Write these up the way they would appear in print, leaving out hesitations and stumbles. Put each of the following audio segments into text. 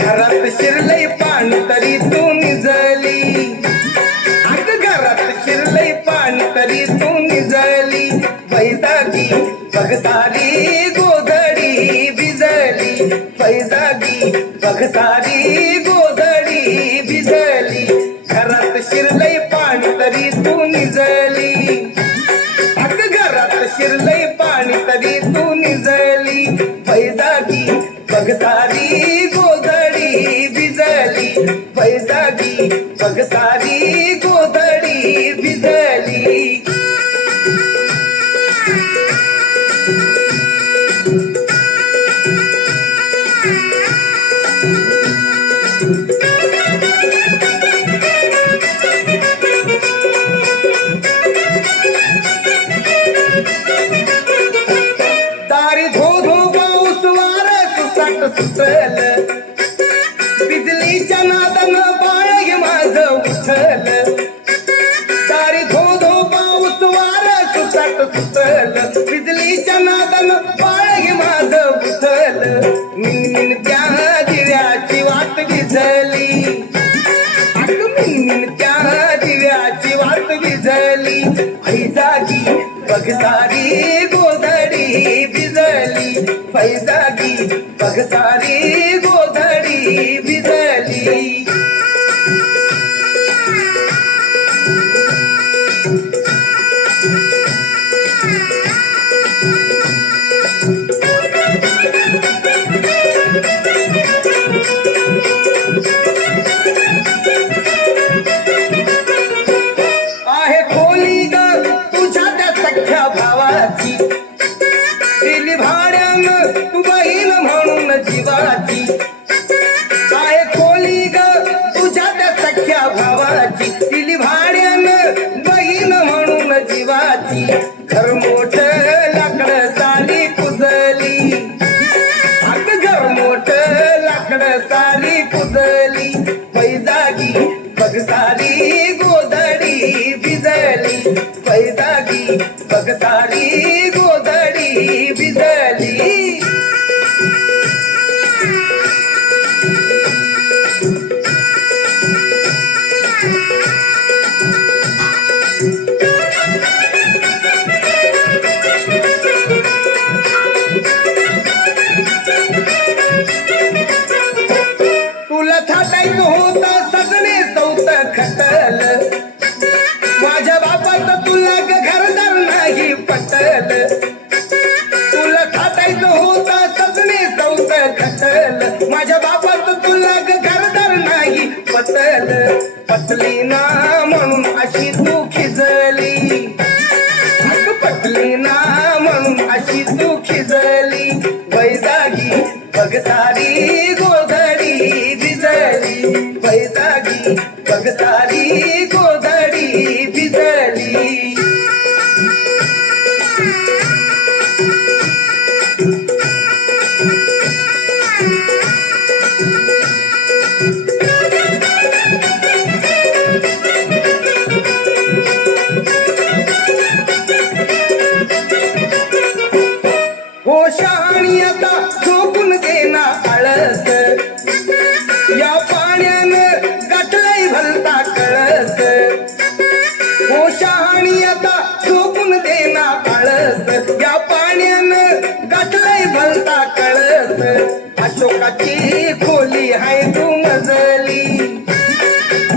घरात शिरलंय पाणी तरी तू निजली, अग घरात शिरलंय पाणी तरी तू निजली, पैजागी बघ सारी गोधडी भिजली, पैजागी बघ सारी गोधडी भिजली, घरात शिरलंय पाणी तरी तू निजली, अग घरात शिरलंय पाणी तरी तू निजली, पैजागी बघ सारी गोधडी भिजली, पैजागी बघ सारी गोधडी भिजली. दारी धो धो पाऊस वार सुसाट सुटल, बिजलीच्या नादानं बाळ माझं उठल, दारी धो धो पाऊस वार सुसाट सुटल, बिजलीच्या नादानं बाळ माझं उठल, मिनमिन त्या दिव्याची वाट भिजली, अग मिनमिन त्या दिव्याची वाट भिजली, पैजागी बघ सारी गोधडी भिजली, पैजागी बघ सारी गोधडी भिजली. आहे खोली ग तुझ्या त्या सख्या भावाची, दिली भाड्यानं तू बहीण म्हणून जीवाची, आहे खोली ग तुझ्या त्या सख्या भावाची, दिली भाड्यानं बहीण म्हणून जीवाची, घर मोठं लाकडं साली कुजली, अग घर मोठं लाकडं साली कुजली, पैजागी बघ सारी गोधडी भिजली, पैजागी बघ सारी गोधडी भिजली. तुला थाटायचं होतं सजने सौत खटल, माझ्या बापाचं तुला घरदार नाही पटल, तुला थाटायचं होतं सजने सौत खटल, माझ्या बापाचं तुला घरदार नाही पटल, पटली ना म्हणून अशी तू खिजली, अग पटली ना म्हणून अशी तू खिजली, पैजागी बघ सारी गोधडी भिजली, पैजागी बघ सारी गोधडी भिजली. हो शहाणी आता झोपून देना आळस, या पाण्यानं गाठलंय भलता कळस, हो शहाणी आता झोपून देना आळस, या पाण्यानं गाठलंय भलता कळस, अशोकाची खोली हाय तू मजली,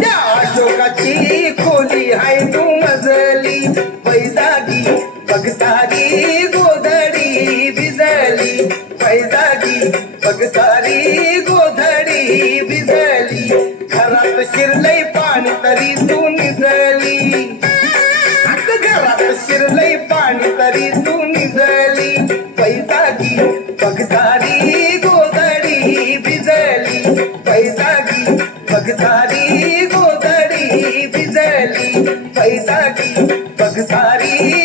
त्या अशोकाची खोली हाय तू मजली, पैजागी बघ सारी गोधडी भिजली, पैजागी बघ सारी गोधडी भिजली, घरात शिरलंय पाणी तरी तू निजली, अग घरात शिरलंय पाणी तरी तू निजली, पैजागी बघ सारी गोधडी भिजली, पैजागी बघ सारी गोधडी भिजली, पैजागी बघ सारी